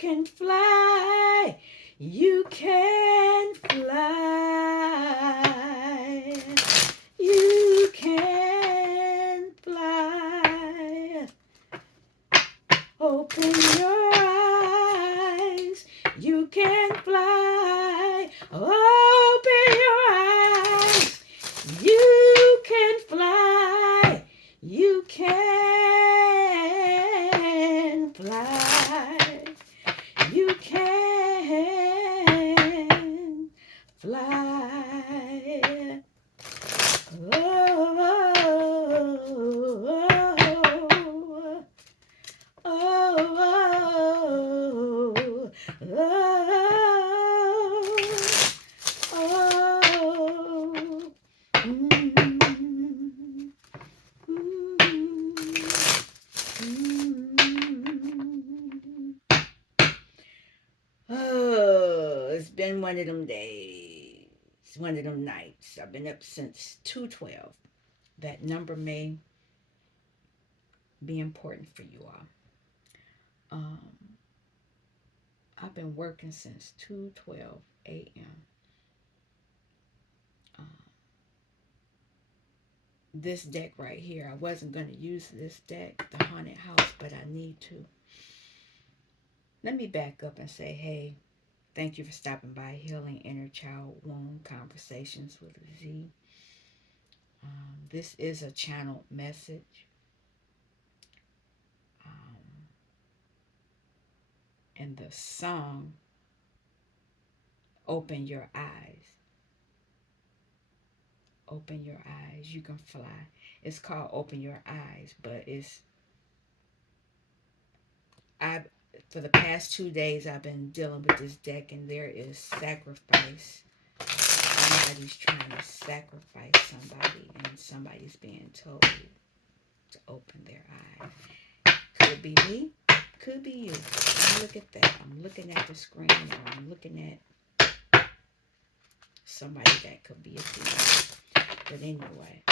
can fly. You can fly. You can fly. Open your eyes. You can fly. Open your eyes. You can fly. You can fly. You can fly. Oh, oh, oh, oh, oh. Mm, Oh, it's been one of them days, one of them nights. I've been up since 2:12. That number may be important for you all. Um, I've been working since 2:12 a.m. Uh, this deck right here, I wasn't going to use this deck, the Haunted House, but I need to. Let me back up and say, hey, thank you for stopping by Healing Inner Child Wound Conversations with Z. This is a channeled message. Um, and the song, Open Your Eyes. Open your eyes, you can fly. It's called Open Your Eyes, but I for the past 2 days I've been dealing with this deck, and there is sacrifice. Somebody's trying to sacrifice somebody, and somebody's being told to open their eyes. Could be me, could be you. Look at that. I'm looking at the screen, and I'm looking at somebody that could be a female. But anyway,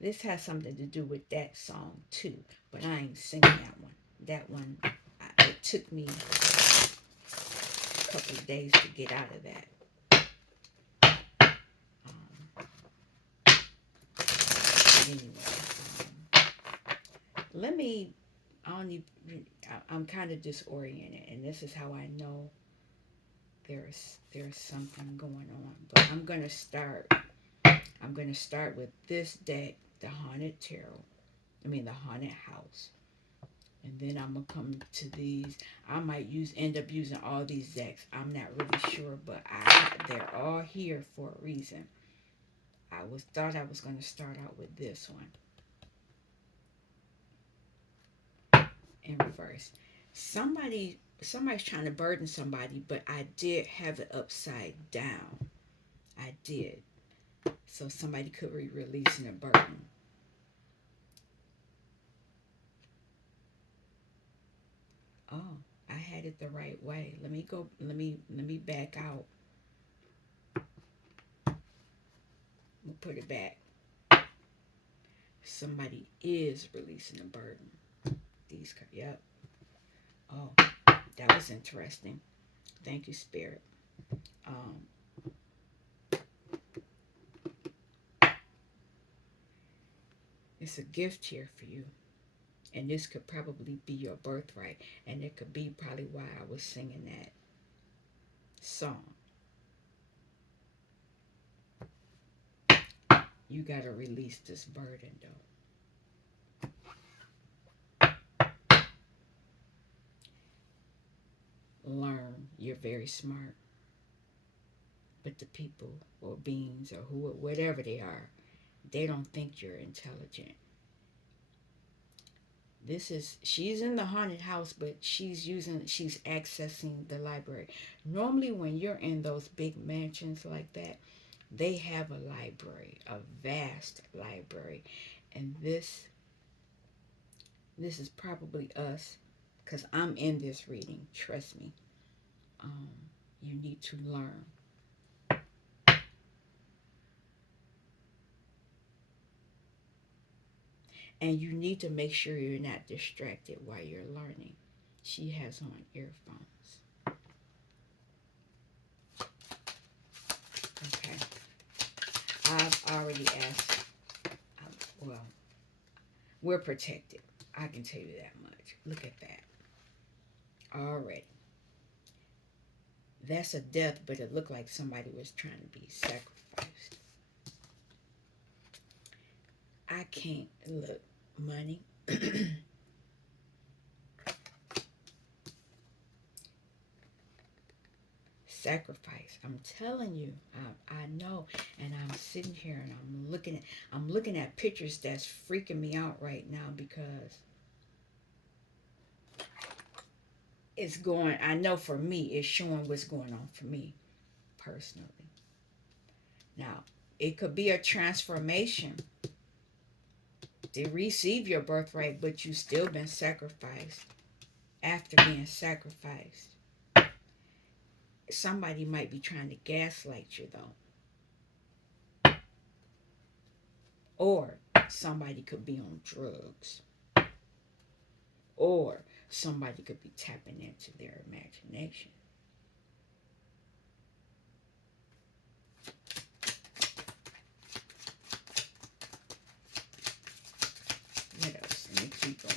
this has something to do with that song too, but I ain't singing that one. That one, it took me a couple of days to get out of that. Anyway, let me. I don't even. I'm kind of disoriented, and this is how I know there's something going on. But I'm gonna start. I'm gonna start with this deck, the Haunted Tarot. The Haunted House. And then I'm gonna come to these. I might end up using all these decks. I'm not really sure, but they're all here for a reason. Thought I was gonna start out with this one in reverse. Somebody's trying to burden somebody, but I did have it upside down. I did, so somebody could be releasing a burden. Oh, I had it the right way. Let me go. Let me back out. We'll put it back. Somebody is releasing a burden. Yep. Oh, that was interesting. Thank you, Spirit. Um, it's a gift here for you. And this could probably be your birthright. And it could be probably why I was singing that song. You got to release this burden, though. Learn. You're very smart. But the people or beings or whatever they are, they don't think you're intelligent. She's in the haunted house, but she's accessing the library. Normally when you're in those big mansions like that, they have a library, a vast library. And this is probably us, because I'm in this reading, trust me. um, you need to learn. And you need to make sure you're not distracted while you're learning. She has on earphones. Okay. I've already asked. Well, we're protected. I can tell you that much. Look at that. Already. That's a death, but it looked like somebody was trying to be sacrificed. I can't look. Money. Sacrifice. I'm telling you, I know, and I'm sitting here and I'm looking at pictures that's freaking me out right now because it's going. I know for me, it's showing what's going on for me personally. Now, it could be a transformation to receive your birthright, but you still been sacrificed after being sacrificed. Somebody might be trying to gaslight you though, or somebody could be on drugs, or somebody could be tapping into their imagination. What else? Let me keep going.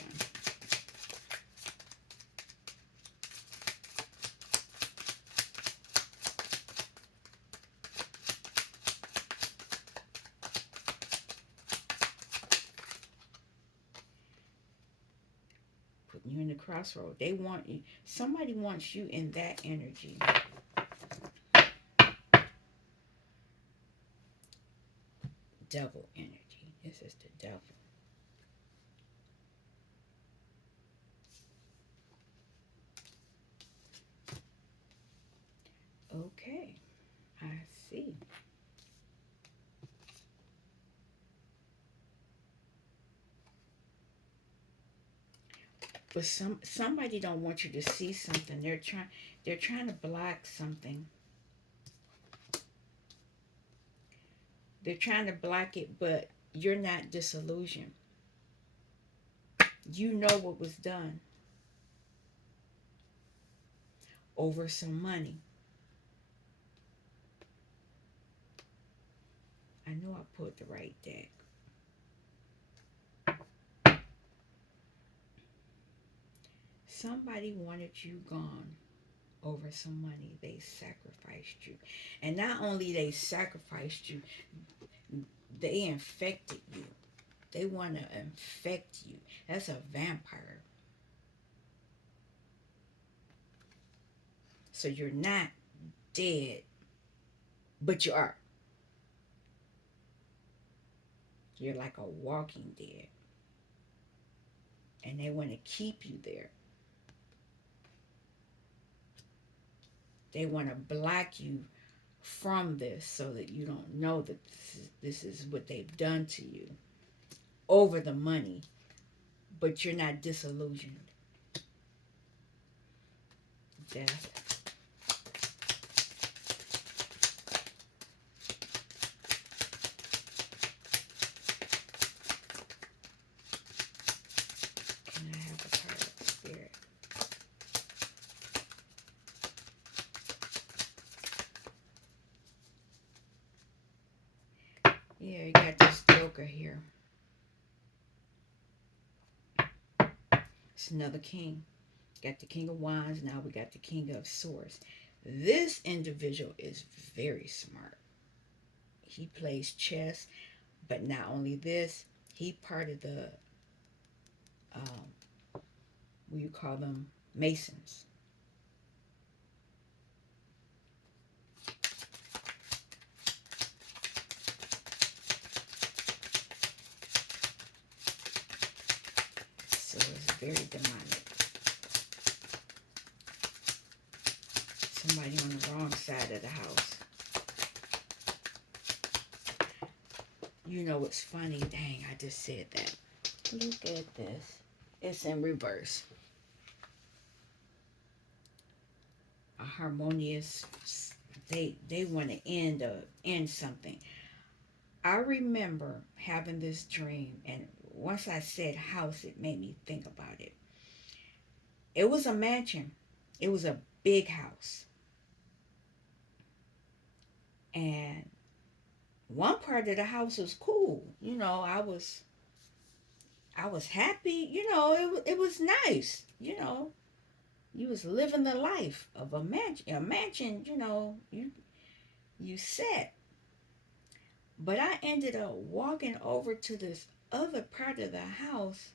Putting you in the crossroad. They want you. Somebody wants you in that energy. Devil energy. This is the devil. Okay, I see. But somebody don't want you to see something. They're trying to block something. They're trying to block it, but you're not disillusioned. You know what was done over some money. I know I pulled the right deck. Somebody wanted you gone over some money. They sacrificed you. And not only they sacrificed you, they infected you. They want to infect you. That's a vampire. So you're not dead, but you are. You're like a walking dead. And they want to keep you there. They want to block you from this so that you don't know that this is what they've done to you over the money, but you're not disillusioned. Death. Can I have a card of spirit? Yeah, you got this joker here. It's another king. Got the king of wands. Now we got the king of swords. This individual is very smart. He plays chess, but not only this, he part of the what you call them, masons. So it's very demonic. Somebody on the wrong side of the house. You know what's funny? Dang, I just said that. Look at this. It's in reverse. A harmonious. They want to end something. I remember having this dream, and once I said house, it made me think about it. It was a mansion. It was a big house. And one part of the house was cool. I was happy. It was nice. You was living the life of a mansion. A mansion, you set. But I ended up walking over to this other part of the house,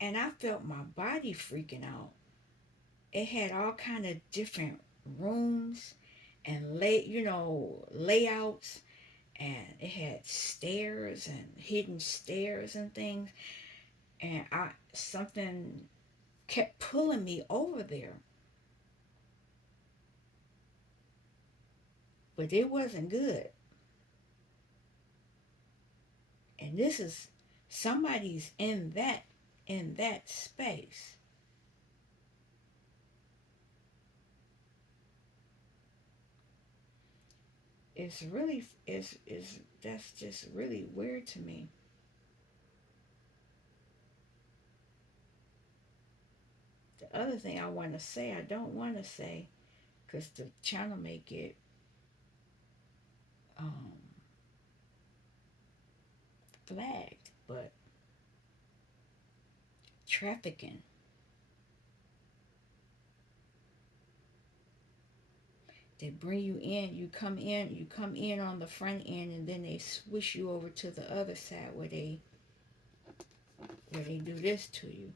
and I felt my body freaking out. It had all kind of different rooms and layouts, and it had stairs and hidden stairs and things, and I something kept pulling me over there, but it wasn't good. And this is somebody's in that space. It's really is That's just really weird to me. The other thing I want to say, I don't want to say, because the channel may get um, flagged, but trafficking. They bring you in, you come in on the front end, and then they switch you over to the other side where they do this to you.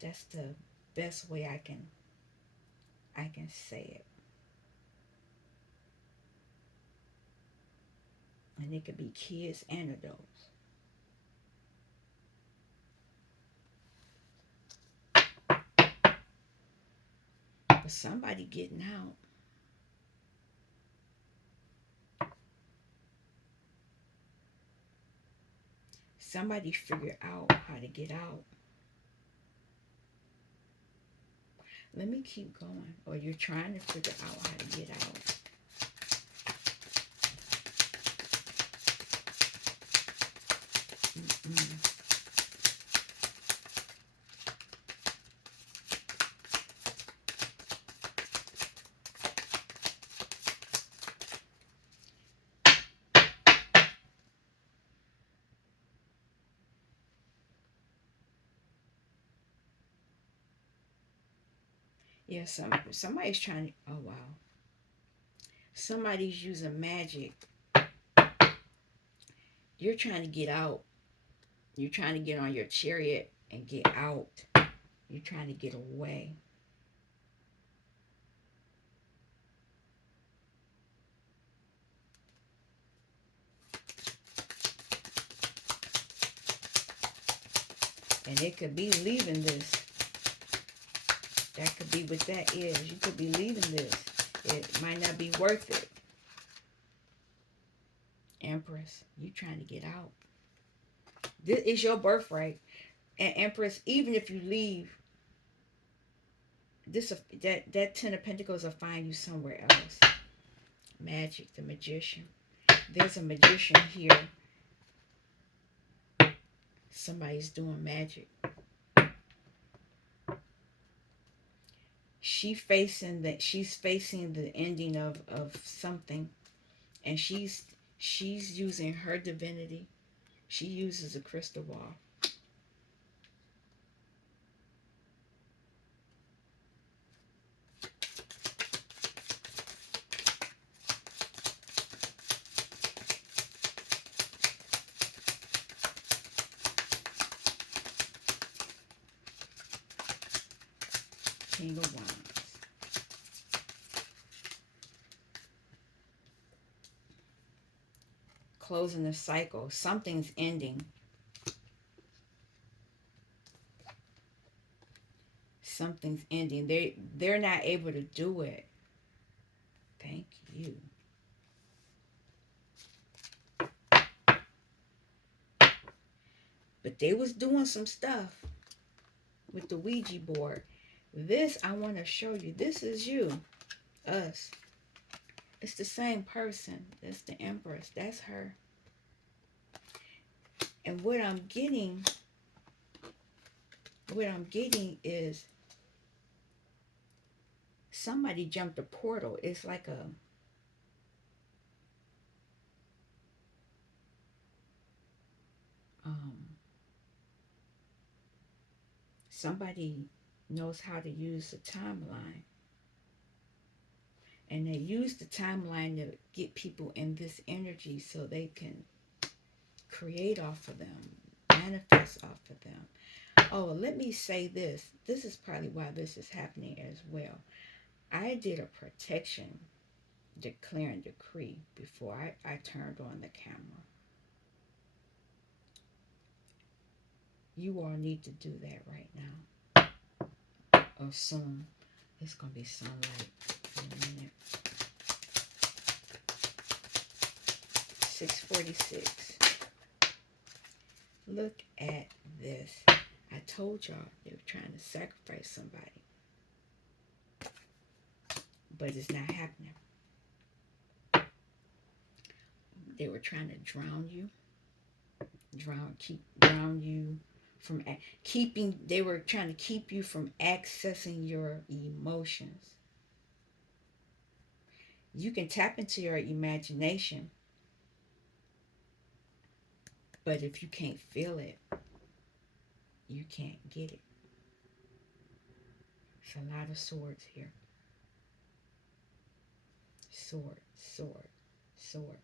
That's the best way I can say it. And it could be kids and adults. But somebody getting out. Somebody figured out how to get out. Let me keep going. Or you're trying to figure out how to get out. Mm-mm. Yeah, somebody's trying to. Oh wow. Somebody's using magic. You're trying to get out. You're trying to get on your chariot and get out. You're trying to get away. And it could be leaving this. That could be what that is. You could be leaving this. It might not be worth it. Empress, you trying to get out. This is your birthright. And Empress, even if you leave, that Ten of Pentacles will find you somewhere else. Magic, the magician. There's a magician here. Somebody's doing magic. She's facing the ending of something, and she's using her divinity. She uses a crystal ball. King of Wands. Closing the cycle. Something's ending. Something's ending. They're not able to do it. Thank you. But they was doing some stuff with the Ouija board. This I want to show you. This is you. Us. It's the same person. That's the Empress. That's her. And what I'm getting is somebody jumped a portal. It's like a um, somebody knows how to use the timeline, and they use the timeline to get people in this energy so they can create off of them, manifest off of them. Oh, let me say this. This is probably why this is happening as well. I did a protection declare and decree before I turned on the camera. You all need to do that right now. Or soon. It's going to be sunlight in a minute. 6:46. Look at this. I told y'all they were trying to sacrifice somebody. But it's not happening. They were trying to drown you. Drown you from keeping. They were trying to keep you from accessing your emotions. You can tap into your imagination, but if you can't feel it, you can't get it. It's a lot of swords here. Sword, sword, sword.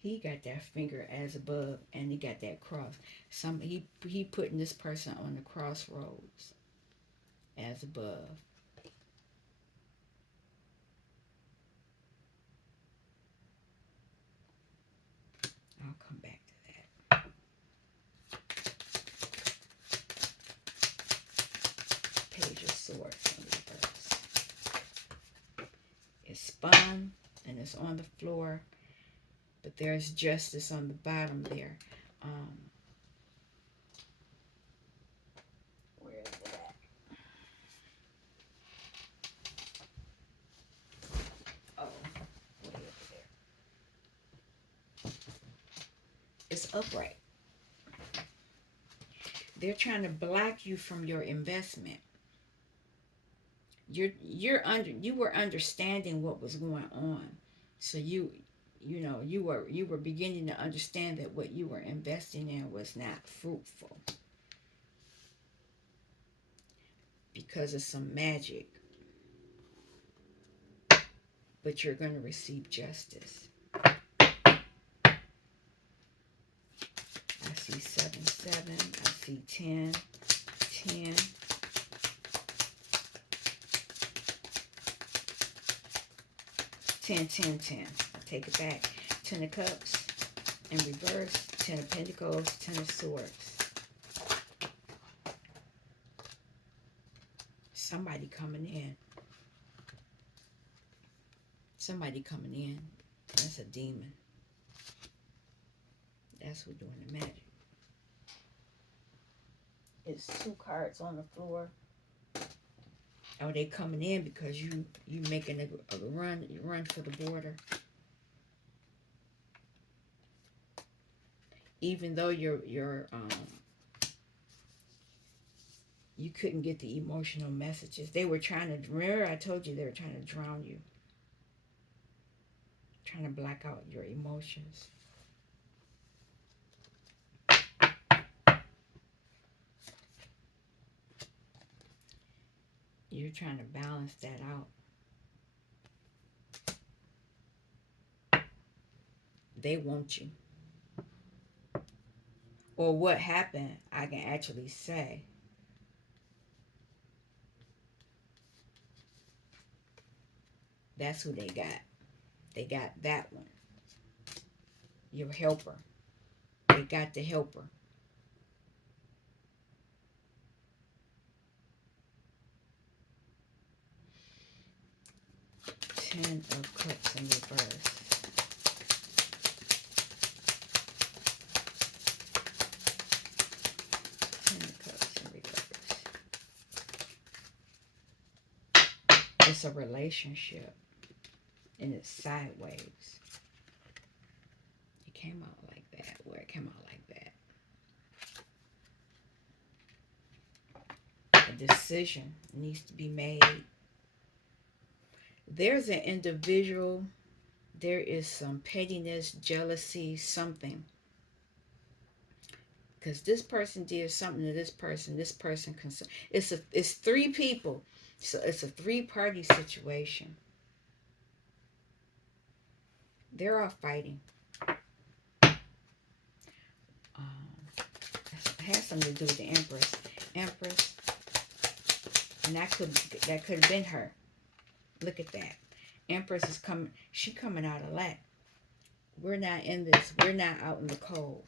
He got that finger as above, and he got that cross. He putting this person on the crossroads as above. I'll come back to that. Page of Swords in reverse. It's spun and it's on the floor, but there's justice on the bottom there. Where is it at? Oh, way over there. It's upright. They're trying to block you from your investment. You were understanding what was going on, so you were beginning to understand that what you were investing in was not fruitful because of some magic, but you're going to receive justice. I see 7 7. I see 10 10. 10 10 10. I take it back. 10 of Cups in reverse. 10 of Pentacles. 10 of Swords. Somebody coming in. Somebody coming in. That's a demon. That's who's doing the magic. It's 2 cards on the floor. Oh, they coming in because you making a run. You run for the border. Even though you couldn't get the emotional messages. They were trying to, remember I told you they were trying to drown you. Trying to black out your emotions. You're trying to balance that out. They want you. Or what happened, I can actually say. That's who they got. They got that one. Your helper. They got the helper. 10 of Cups in reverse. 10 of Cups in reverse. It's a relationship, and it's sideways. It came out like that. Where it came out like that. A decision needs to be made. There's an individual. There is some pettiness, jealousy, something. Because this person did something to this person. This person it's three people, so it's a three-party situation. They're all fighting. It has something to do with the Empress, and that could have been her. Look at that. Empress is coming. She coming out of lack. We're not in this. We're not out in the cold.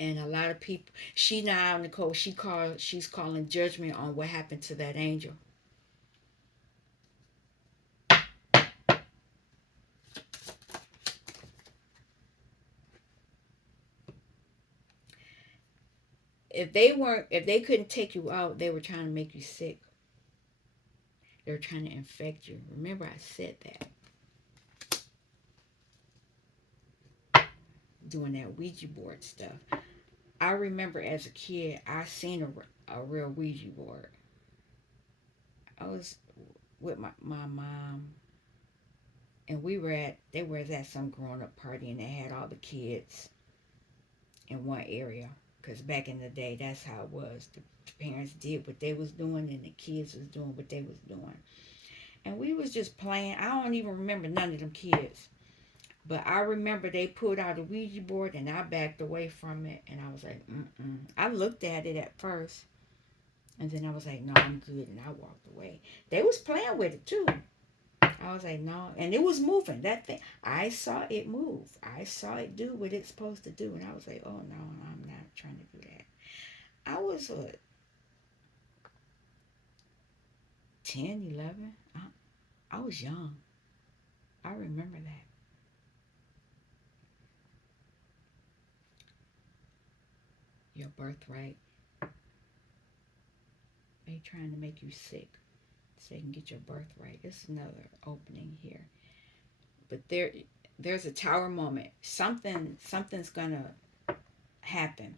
And a lot of people. She not out in the cold. She's calling judgment on what happened to that angel. If they couldn't take you out, they were trying to make you sick. They were trying to infect you. Remember, I said that. Doing that Ouija board stuff. I remember as a kid, I seen a real Ouija board. I was with my mom, and they were at some grown up party, and they had all the kids in one area. Because back in the day, that's how it was. The parents did what they was doing, and the kids was doing what they was doing. And we was just playing. I don't even remember none of them kids. But I remember they pulled out a Ouija board, and I backed away from it, and I was like, mm-mm. I looked at it at first, and then I was like, no, I'm good, and I walked away. They was playing with it, too. I was like, no, and it was moving. That thing, I saw it move. I saw it do what it's supposed to do, and I was like, oh, no, I'm not trying to do that. I was 10, 11. I was young. I remember that. Your birthright. They trying to make you sick so they can get your birthright. It's another opening here. But there's a tower moment. Something's gonna happen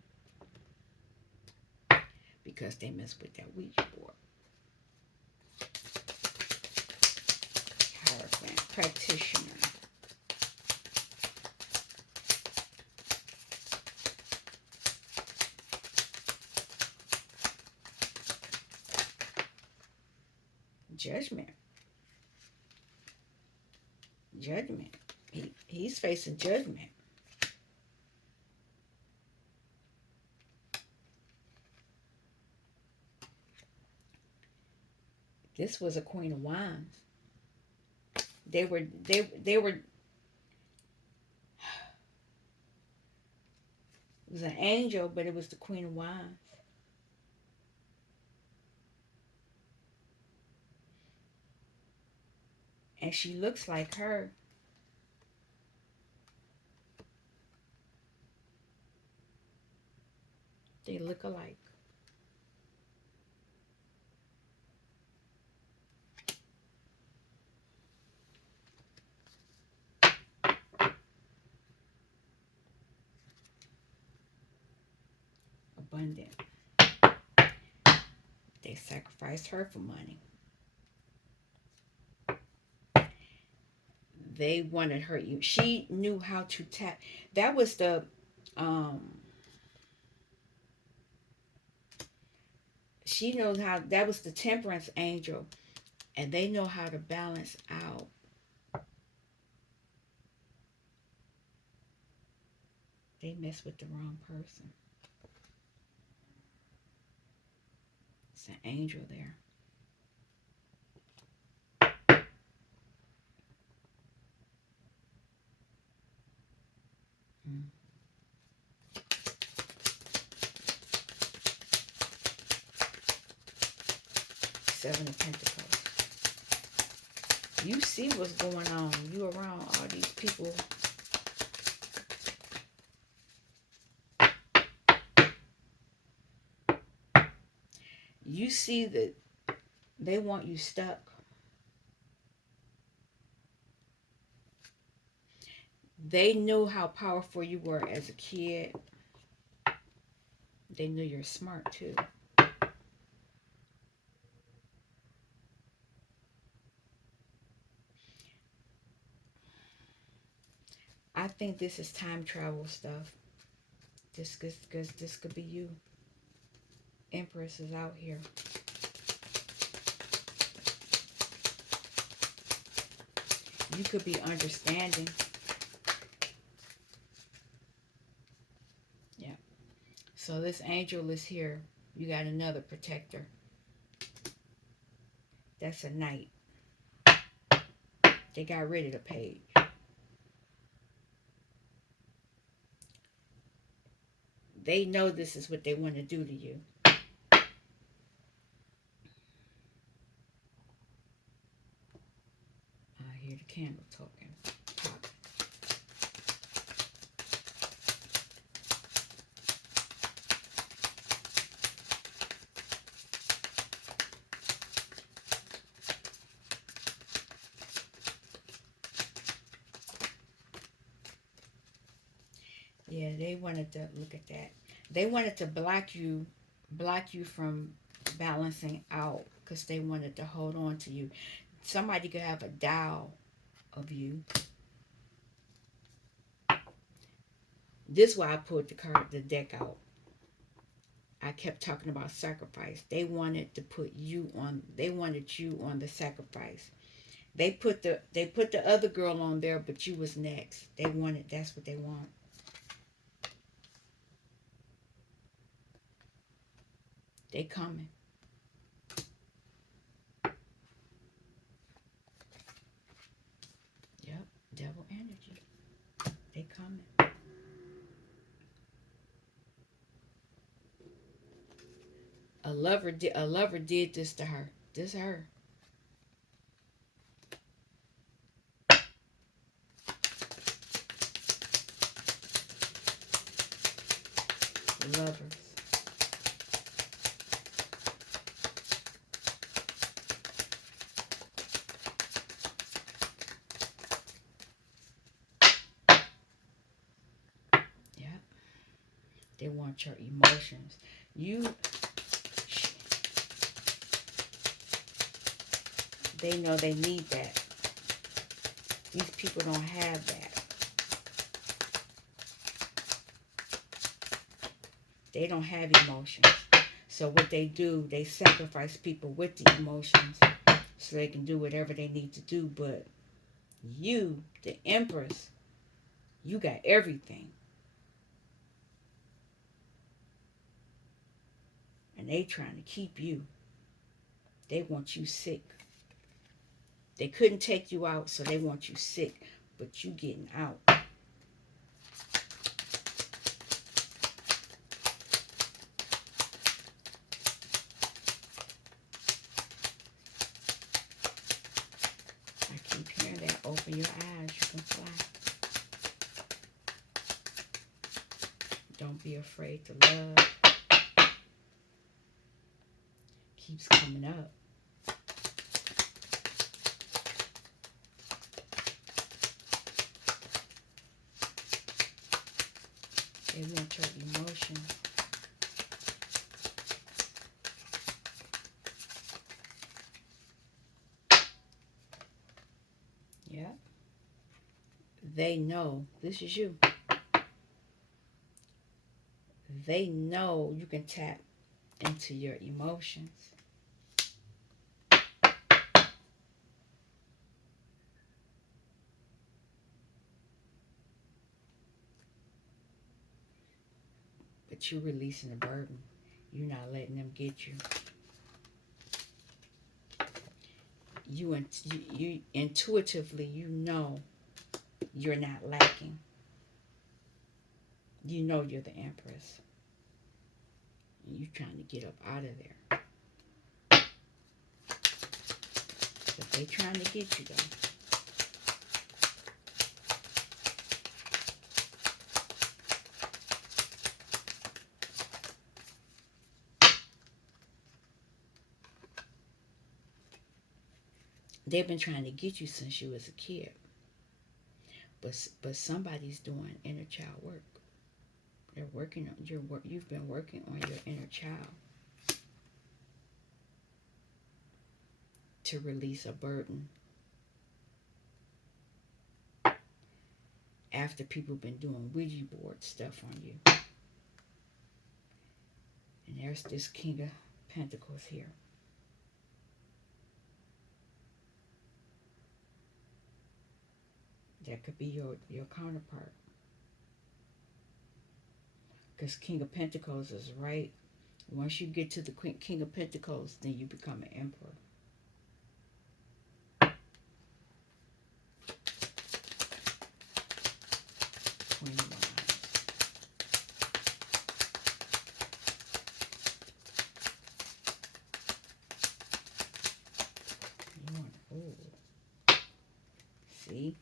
because they mess with that Ouija board. Hierophant, practitioner. Judgment. Judgment. He's facing judgment. This was a Queen of Wands. They were it was an angel, but it was the Queen of Wands. And she looks like her. They look alike. Abundant. They sacrificed her for money. They wanted her. She knew how to tap. That was the. She knows how. That was the temperance angel, and they know how to balance out. They mess with the wrong person. It's an angel there. Mm. Seven of Pentacles. You see what's going on. You around all these people. You see that They want you stuck. They knew how powerful you were as a kid. They knew you're smart too. I think this is time travel stuff. This could be you. Empress is out here. You could be understanding. Yeah. So this angel is here. You got another protector. That's a knight. They got rid of the page. They know this is what they want to do to you. I hear the candle talking. Pop. Yeah, they wanted to look at that. They wanted to block you from balancing out because they wanted to hold on to you. Somebody could have a dial of you. This is why I pulled the deck out. I kept talking about sacrifice. They wanted to put you on. They wanted you on the sacrifice. They put the other girl on there, but you was next. They wanted. That's what they want. They coming. Yep. Devil energy. They coming. A lover did this to her. This her. Lovers. Yep. They want your emotions. You they know they need that. These people don't have that. They don't have emotions. So what they do, they sacrifice people with the emotions so they can do whatever they need to do. But you, the Empress, you got everything. And they trying to keep you. They want you sick. They couldn't take you out, so they want you sick. But you getting out. I keep hearing that. Open your eyes. You can fly. Don't be afraid to love. Keeps coming up. They want your emotion. Yeah. They know this is you. They know you can tap into your emotions. But you're releasing the burden. You're not letting them get you. You intuitively, you know you're not lacking. You know you're the Empress. And you're trying to get up out of there. But they trying to get you though. They've been trying to get you since you was a kid. But somebody's doing inner child work. They're working on your work. You've been working on your inner child to release a burden after people been doing Ouija board stuff on you. And there's this King of Pentacles here. That could be your counterpart. Because King of Pentacles is right. Once you get to the King of Pentacles, then you become an emperor. Queen of Wands. Oh, see?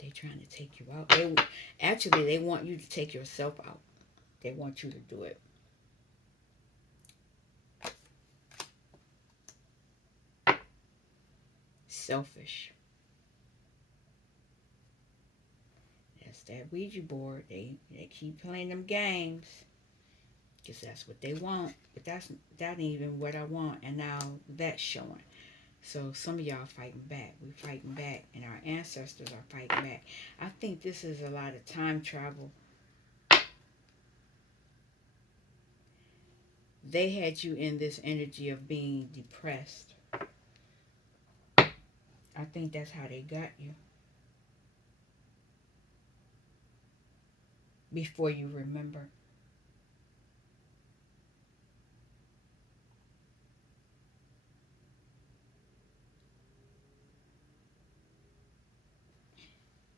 They trying to take you out. Actually, they want you to take yourself out. They want you to do it. Selfish. That's that Ouija board. They keep playing them games. Because that's what they want. But that ain't even what I want. And now that's showing. So some of y'all fighting back. We're fighting back. And our ancestors are fighting back. I think this is a lot of time travel. They had you in this energy of being depressed. I think that's how they got you. Before you remember.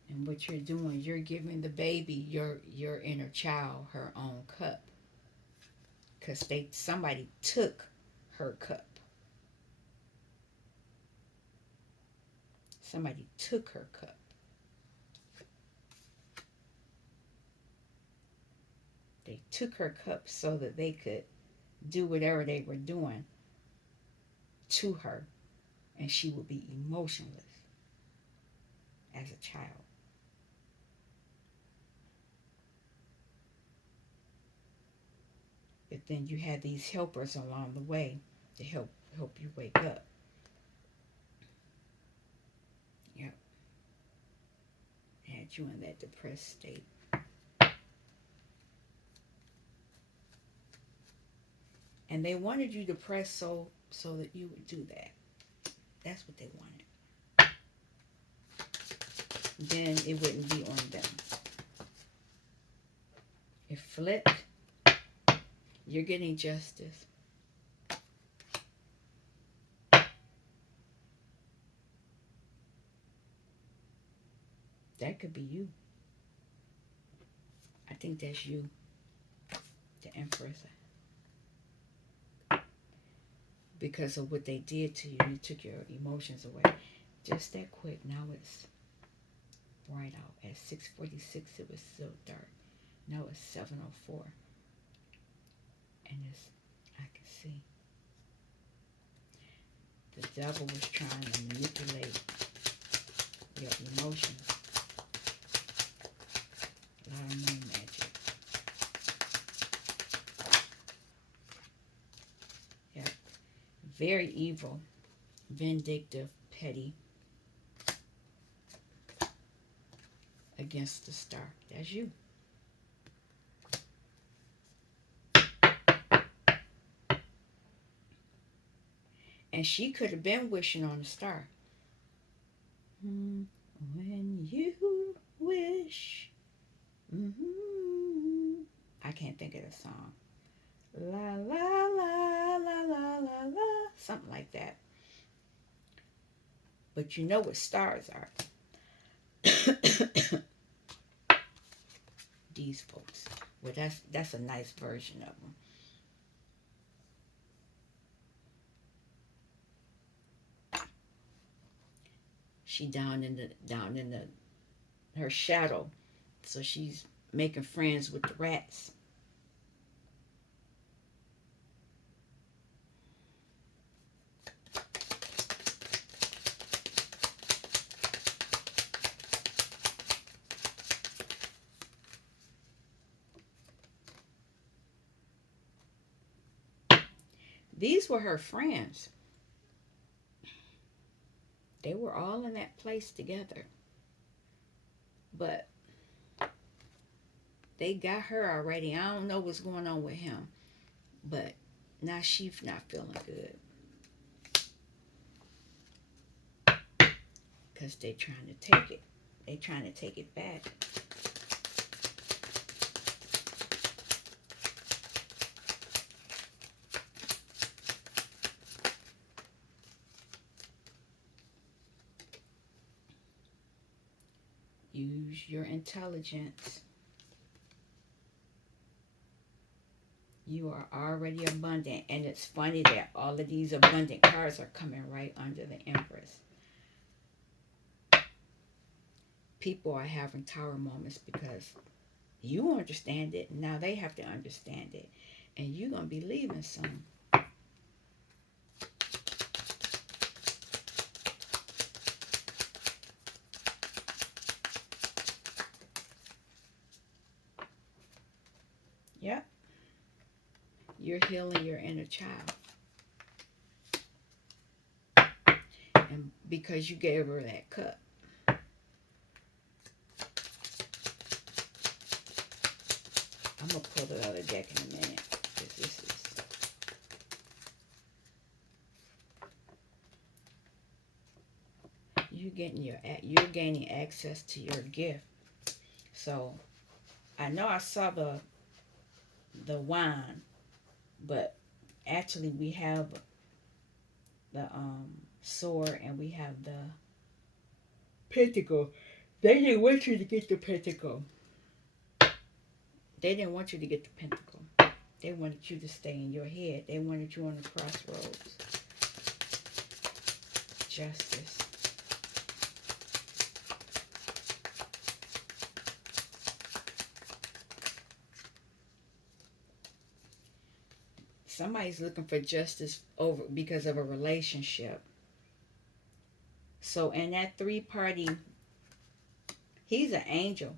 And what you're doing, you're giving the baby, your inner child, her own cup. Because somebody took her cup. Somebody took her cup. They took her cup so that they could do whatever they were doing to her. And she would be emotionless as a child. But then you had these helpers along the way to help you wake up. Yep. Had you in that depressed state. And they wanted you depressed so that you would do that. That's what they wanted. Then it wouldn't be on them. It flipped. You're getting justice. That could be you. I think that's you, the Empress. Because of what they did to you, you took your emotions away. Just that quick. Now it's bright out. At 6:46, it was still dark. Now it's 7:04. And I can see. The devil was trying to manipulate your emotions. A lot of moon magic. Yeah. Very evil, vindictive, petty. Against the star. That's you. And she could have been wishing on a star. When you wish. I can't think of the song. La la la la la la la. Something like that. But you know what stars are. These folks. Well, that's a nice version of them. She down in her shadow, so she's making friends with the rats. These were her friends. They were all in that place together. But they got her already. I don't know what's going on with him. But now she's not feeling good. Because they trying to take it. They trying to take it back. Use your intelligence. You are already abundant. And it's funny that all of these abundant cards are coming right under the Empress. People are having tower moments because you understand it. Now they have to understand it. And you're going to be leaving soon. Yep. You're healing your inner child. And because you gave her that cup. I'm going to pull the other deck in a minute. Because this is... You're gaining access to your gift. So, I know I saw the wand, but actually we have the sword and we have the pentacle. They didn't want you to get the pentacle. They didn't want you to get the pentacle. They wanted you to stay in your head. They wanted you on the crossroads. Justice. Somebody's looking for justice over because of a relationship. So in that three-party, he's an angel.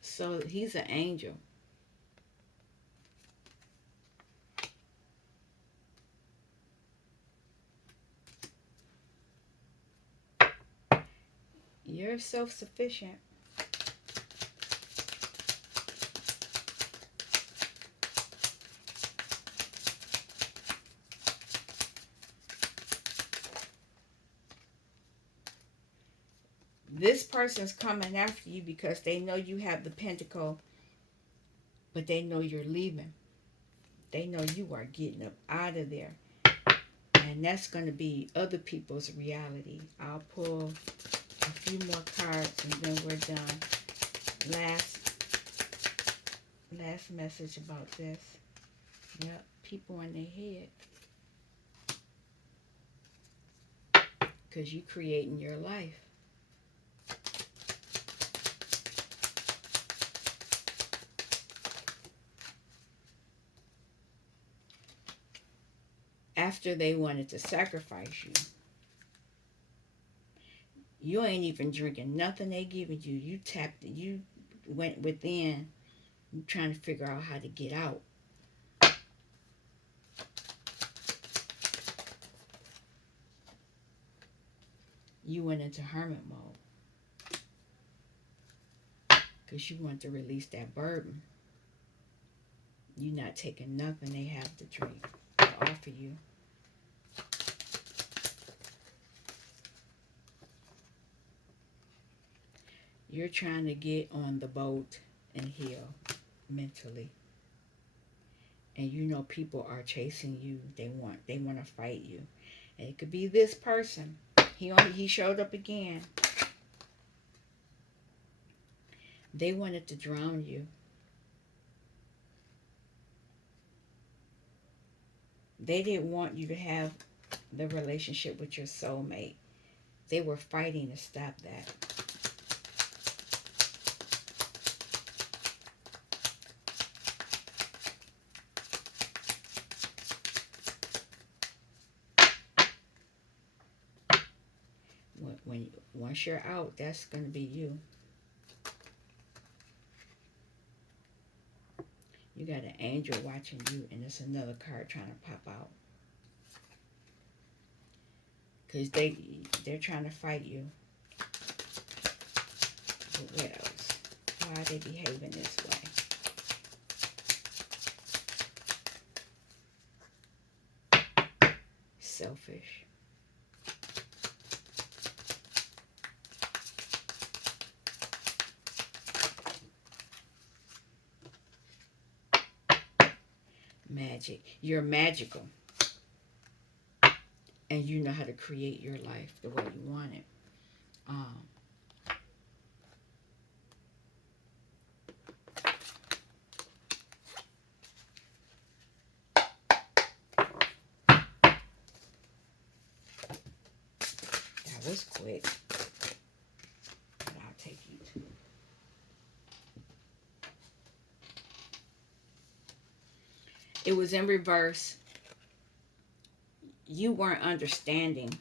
So he's an angel. You're self-sufficient. This person's coming after you because they know you have the pentacle, but they know you're leaving. They know you are getting up out of there. And that's going to be other people's reality. I'll pull a few more cards and then we're done. Last message about this. Yep, people in their head. Because you're creating your life. After they wanted to sacrifice you, you ain't even drinking nothing they giving you. You tapped it. You went within. You trying to figure out how to get out. You went into hermit mode because you want to release that burden. You're not taking nothing they have to drink to offer you. You're trying to get on the boat and heal mentally. And you know people are chasing you. They want to fight you. And it could be this person. He showed up again. They wanted to drown you. They didn't want you to have the relationship with your soulmate. They were fighting to stop that. Once you're out, that's going to be you. You got an angel watching you, and there's another card trying to pop out. Because they're trying to fight you. The widows. Why are they behaving this way? Selfish. Magic. You're magical. And you know how to create your life the way you want it. That was quick. But I'll take you to. It was in reverse. You weren't understanding.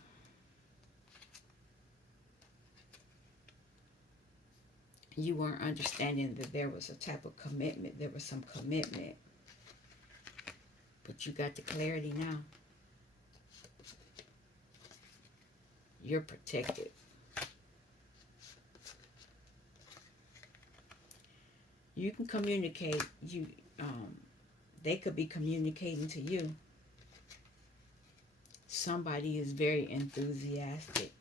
You weren't understanding that there was a type of commitment. There was some commitment. But you got the clarity now. You're protected. You can communicate. They could be communicating to you. Somebody is very enthusiastic.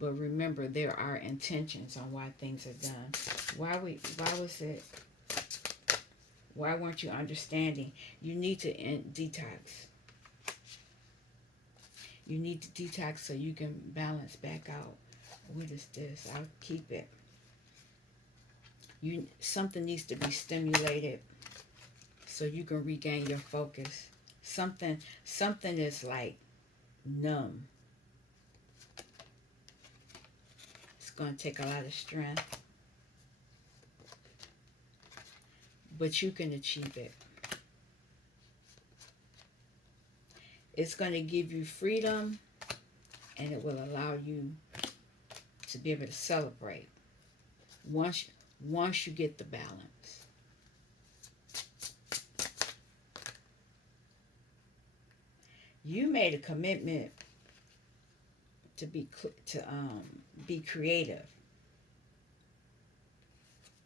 But remember, there are intentions on why things are done. Why weren't you understanding? You need to detox. You need to detox so you can balance back out. What is this? I'll keep it. Something needs to be stimulated so you can regain your focus. Something is like numb. It's going to take a lot of strength. But you can achieve it. It's going to give you freedom, and it will allow you to be able to celebrate once you get the balance. You made a commitment to be creative.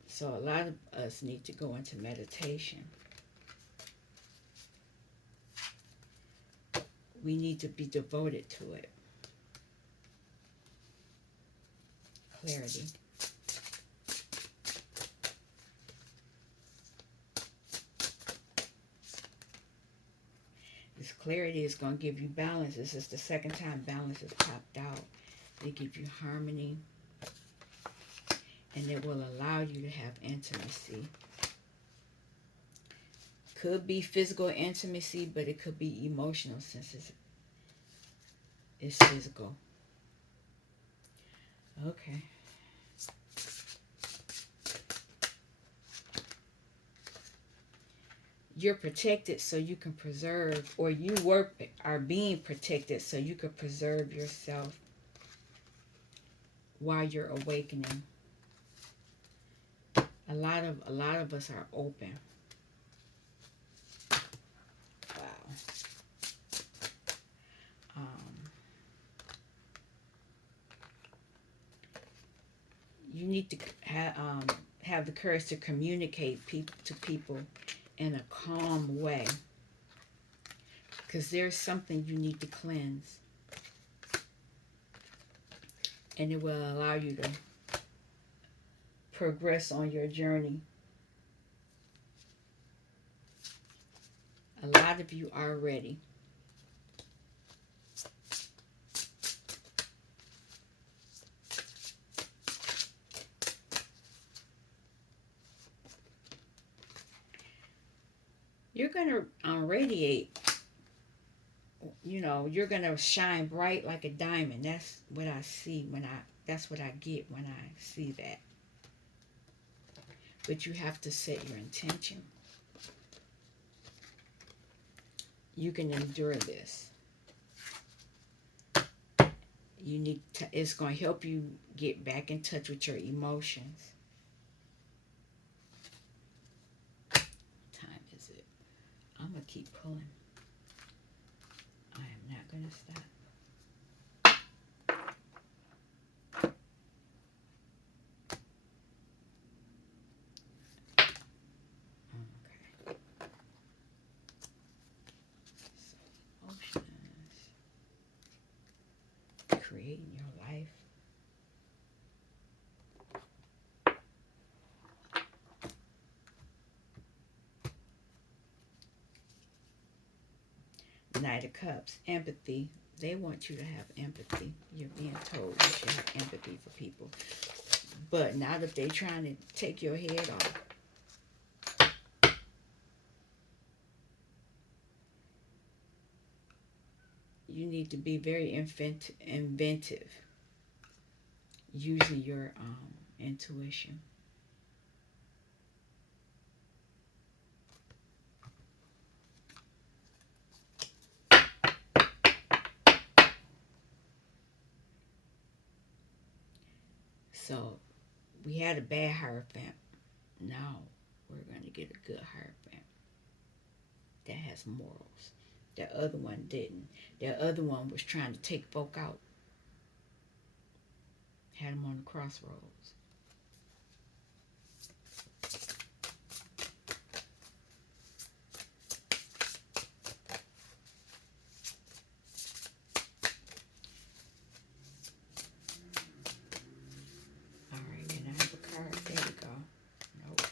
So a lot of us need to go into meditation. We need to be devoted to it. Clarity. This clarity is going to give you balance. This is the second time balance has popped out. They give you harmony. And it will allow you to have intimacy. Could be physical intimacy, but it could be emotional since it's physical. Okay. You're protected so you can preserve, or you are being protected so you can preserve yourself while you're awakening. A lot of us are open. Wow. You need to have the courage to communicate to people in a calm way, because there's something you need to cleanse, and it will allow you to progress on your journey. A lot of you are ready. You're going to radiate. You're going to shine bright like a diamond. That's what I see that's what I get when I see that. But you have to set your intention. You can endure this. It's going to help you get back in touch with your emotions. to keep pulling. I am not going to stop. Okay. So, emotions. Creating your life. Knight of Cups, empathy. They want you to have empathy. You're being told you should have empathy for people. But not if they're trying to take your head off. You need to be very inventive using your intuition. So we had a bad Hierophant. Now we're going to get a good Hierophant that has morals. The other one didn't. The other one was trying to take folk out. Had them on the crossroads. All right, can I have a card? There we go. Nope.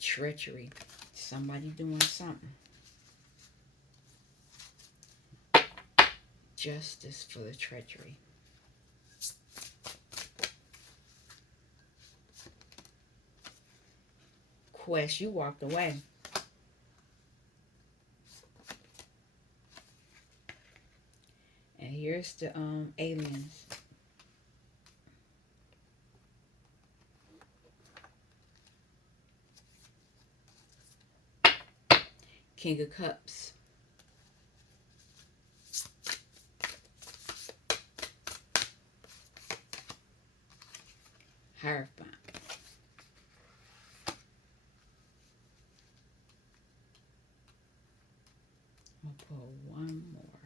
Treachery. Somebody doing something. Justice for the treachery. Quest, you walked away. And here's the aliens. King of Cups. Hierophant. I'll pull one more.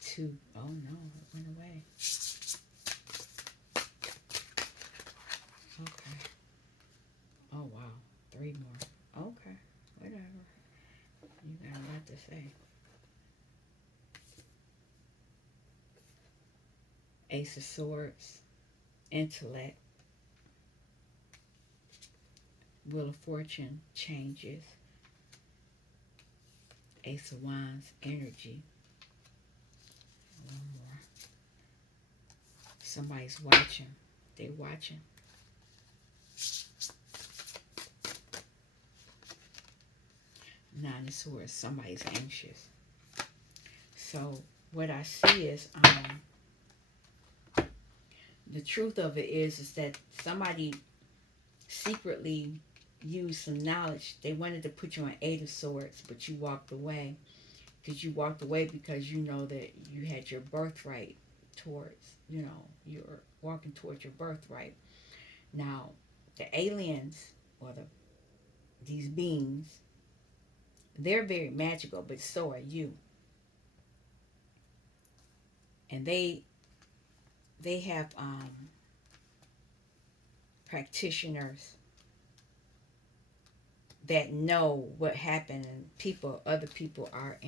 Two. Oh no, it went away. Okay. Oh wow, three more. Okay, whatever. You got a lot to say. Ace of Swords. Intellect. Wheel of Fortune. Changes. Ace of Wands. Energy. One more. Somebody's watching. They watching. Nine of Swords. Somebody's anxious. So what I see is the truth of it is that somebody secretly used some knowledge. They wanted to put you on Eight of Swords, but you walked away. Because you walked away because you know that you had your birthright towards, you're walking towards your birthright. Now, the aliens, or these beings, they're very magical, but so are you. And they have practitioners that know what happened, and other people are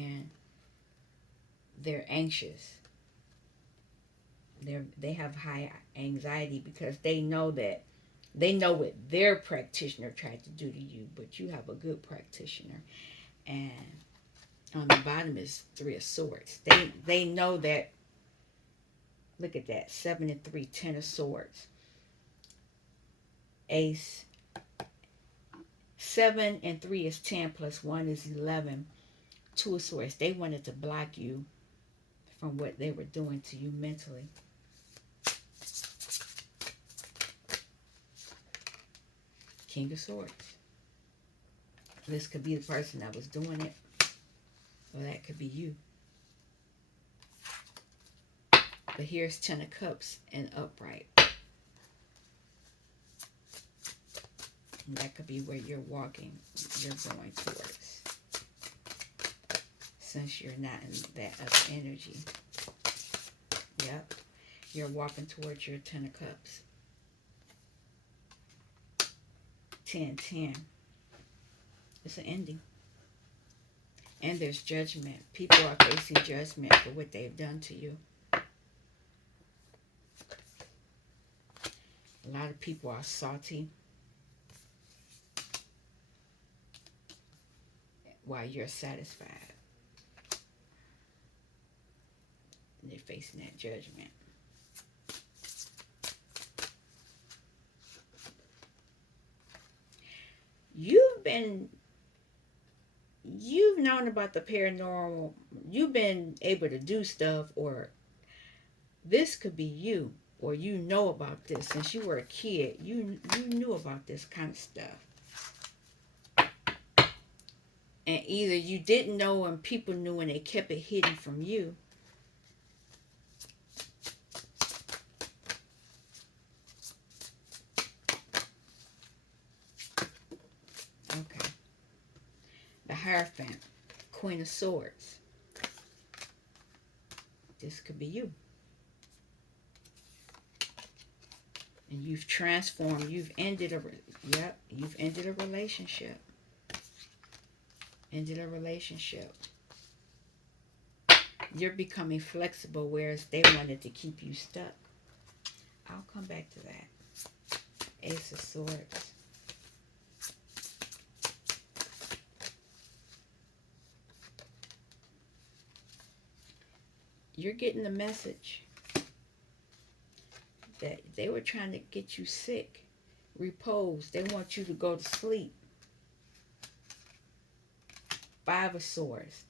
they're anxious. They have high anxiety because they know what their practitioner tried to do to you, but you have a good practitioner. And on the bottom is Three of Swords. They know that. Look at that. 7 and 3, 10 of Swords. Ace. 7 and 3 is 10 plus 1 is 11. 2 of Swords. They wanted to block you from what they were doing to you mentally. King of Swords. This could be the person that was doing it, or that could be you. But here's Ten of Cups and upright. And that could be where you're walking, you're going towards. Since you're not in that other energy. Yep. You're walking towards your Ten of Cups. 10-10. It's an ending. And there's judgment. People are facing judgment for what they've done to you. A lot of people are salty while you're satisfied. They're facing that judgment. You've known about the paranormal. You've been able to do stuff, or this could be you, or you know about this since you were a kid. You knew about this kind of stuff. And either you didn't know and people knew and they kept it hidden from you. Okay. The Hierophant, Queen of Swords. This could be you. And you've transformed. You've ended a relationship. Ended a relationship. You're becoming flexible, whereas they wanted to keep you stuck. I'll come back to that. Ace of Swords. You're getting the message that they were trying to get you sick. Repose. They want you to go to sleep. Five of Swords.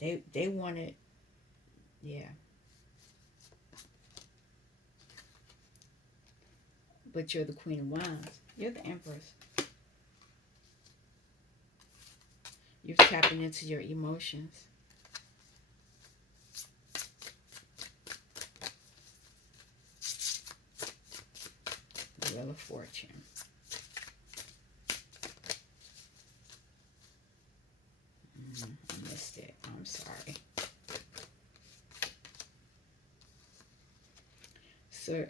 They wanted, yeah. But you're the Queen of Wands. You're the Empress. You're tapping into your emotions. The Wheel of Fortune. I missed it. I'm sorry. So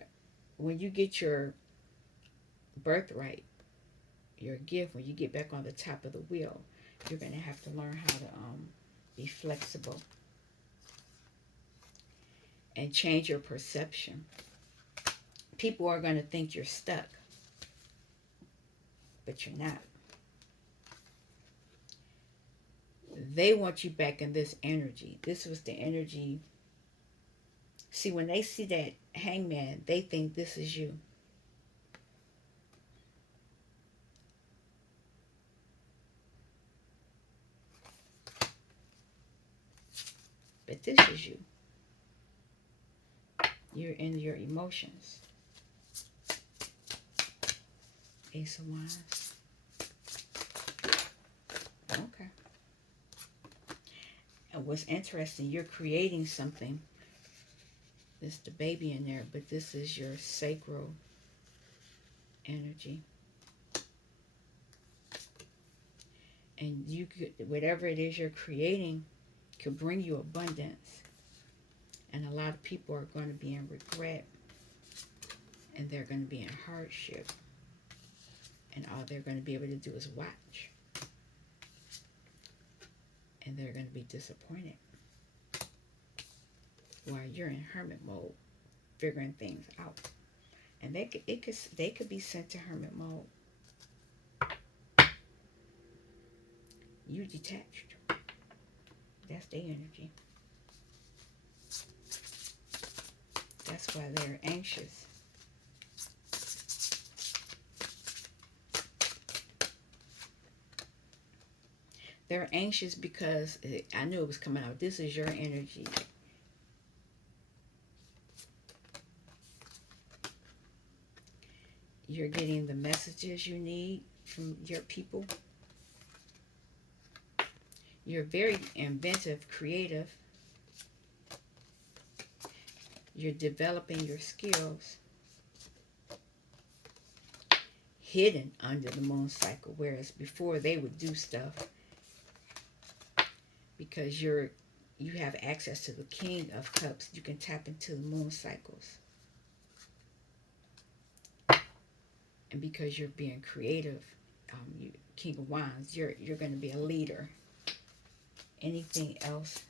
when you get your birthright, your gift, when you get back on the top of the wheel, you're going to have to learn how to be flexible and change your perception. People are going to think you're stuck, but you're not. They want you back in this energy. This was the energy. See, when they see that hangman, they think this is you. But this is you. You're in your emotions. Ace of Wands. Okay. And what's interesting, you're creating something. There's the baby in there, but this is your sacral energy. And you could, whatever it is you're creating could bring you abundance. And a lot of people are going to be in regret. And they're going to be in hardship. And all they're going to be able to do is watch. And they're going to be disappointed. While you're in hermit mode, figuring things out. And they could be sent to hermit mode. You detached. That's their energy. That's why they're anxious. They're anxious because I knew it was coming out. This is your energy. You're getting the messages you need from your people. You're very inventive, creative. You're developing your skills hidden under the moon cycle, whereas before they would do stuff because you have access to the King of Cups. You can tap into the moon cycles. And because you're being creative, King of Wands, you're going to be a leader. Anything else?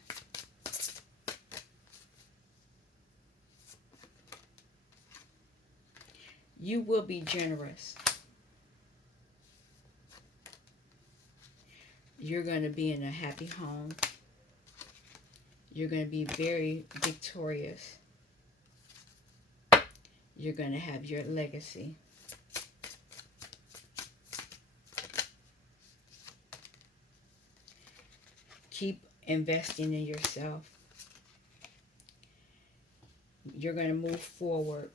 You will be generous. You're going to be in a happy home. You're going to be very victorious. You're going to have your legacy. Keep investing in yourself. You're going to move forward.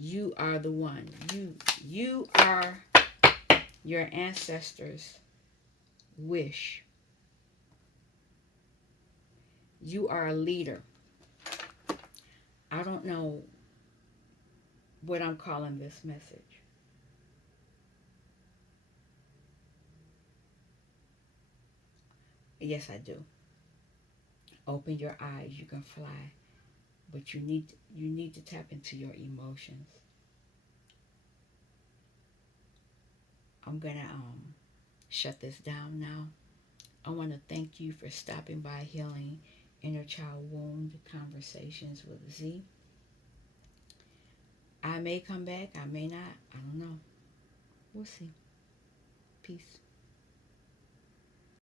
You are the one. You are your ancestors' wish. You are a leader. I don't know what I'm calling this message. Yes, I do. Open your eyes. You can fly, but you need to tap into your emotions. I'm gonna shut this down now. I want to thank you for stopping by Healing Inner Child Wound Conversations with Z. I may come back. I may not. I don't know. We'll see. Peace.